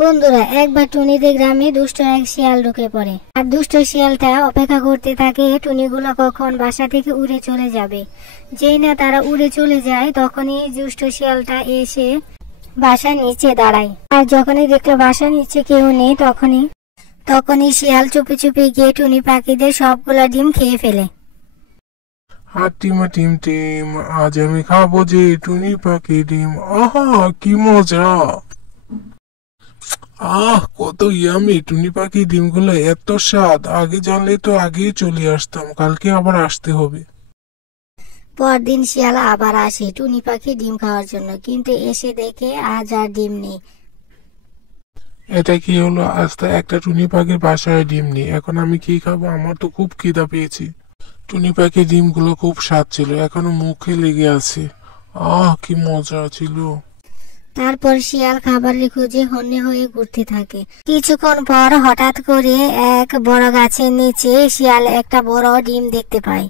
বন্ধুরা, একবার টুনিদের গ্রামে দুষ্ট এক শিয়াল ঢুকে পড়ে। আর দুষ্ট শিয়ালটা অপেক্ষা করতে থাকে টুনিগুলো কখন বাসা থেকে উড়ে চলে যাবে। যেই না তারা উড়ে চলে যায় তখনই দুষ্ট শিয়ালটা এসে বাসার নিচে দাঁড়ায়। আর যখনই দেখলো বাসার নিচে কেউ নেই তখনই শিয়াল চুপি চুপি গিয়ে টুনি পাখিদের সবগুলা ডিম খেয়ে ফেলে। টিম টিম টিম, আজ আমি খাবো যে টুনি পাখি ডিম। আহা কি মজা! কত ইয়ামি! টুনি পাখি ডিমগুলো এত স্বাদ! আগে জানলে তো আগেই চলে আসতাম, কালকে আবার আসতে হবে। পরদিন শিয়াল আবার আসে টুনি পাখি ডিম খাওয়ার জন্য, কিন্তু এসে দেখে আজ আর ডিম নেই। এটা কি হলো? আজ তো একটা টুনি পাখির বাসায় ডিম নেই। এখন আমি কি খাবো? আমার তো খুব খিদা পেয়েছে। টুনি পাখির ডিমগুলো খুব স্বাদ ছিল, এখনো মুখে লেগে আছে। কি মজা ছিল! তারপর শিয়াল খাবারের খোঁজে হন্যে হয়ে ঘুরতে থাকে। কিছুক্ষণ পর হঠাৎ করে এক বড় গাছের নিচে শিয়াল একটা বড় ডিম দেখতে পায়।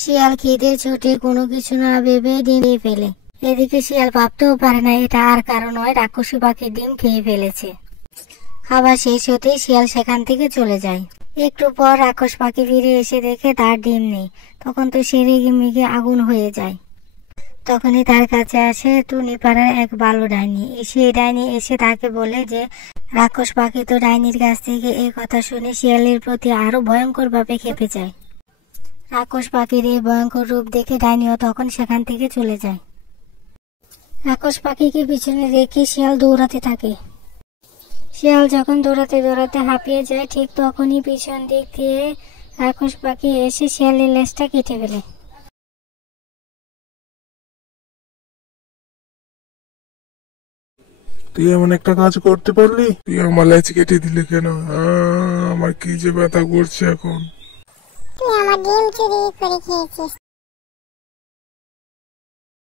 শিয়াল খিদে ছুটে কোনো কিছু না ভেবে ডিম খেয়ে ফেলে। এদিকে শিয়াল ভাবতেও পারে না এটা আর কারণ নয়, রাক্ষসী পাখির ডিম খেয়ে ফেলেছে। খাবার শেষ হতেই শিয়াল সেখান থেকে চলে যায়। একটু পর রাক্ষস পাখি ফিরে এসে দেখে তার ডিম নেই। তখন তো সে রেগে মেগে আগুন হয়ে যায়। তখনই তার কাছে আসে টুনি পাড়ার এক ভালো ডাইনি। সেই ডাইনি এসে তাকে বলে যে রাক্ষস পাখি তো ডাইনির কাছ থেকে এই কথা শুনে শিয়ালের প্রতি আরো ভয়ঙ্কর ভাবে খেপে যায়। রাক্ষস পাখির এই ভয়ঙ্কর রূপ দেখে ডাইনিও তখন সেখান থেকে চলে যায়। রাক্ষস পাখিকে পিছনে রেখে শিয়াল দৌড়াতে থাকে। শিয়াল যখন দৌড়াতে দৌড়াতে হাঁপিয়ে যায়, ঠিক তখনই পিছন দিক দিয়ে রাক্ষস পাখি এসে শিয়ালের লেজটা কেটে ফেলে। তুই এমন একটা কাজ করতে পারলি? তুই আমার লেজ কেটে দিলি কেন? আমার কি যে ব্যথা করছে এখন! তুই আমার ডিম চুরি করে খেয়েছিস।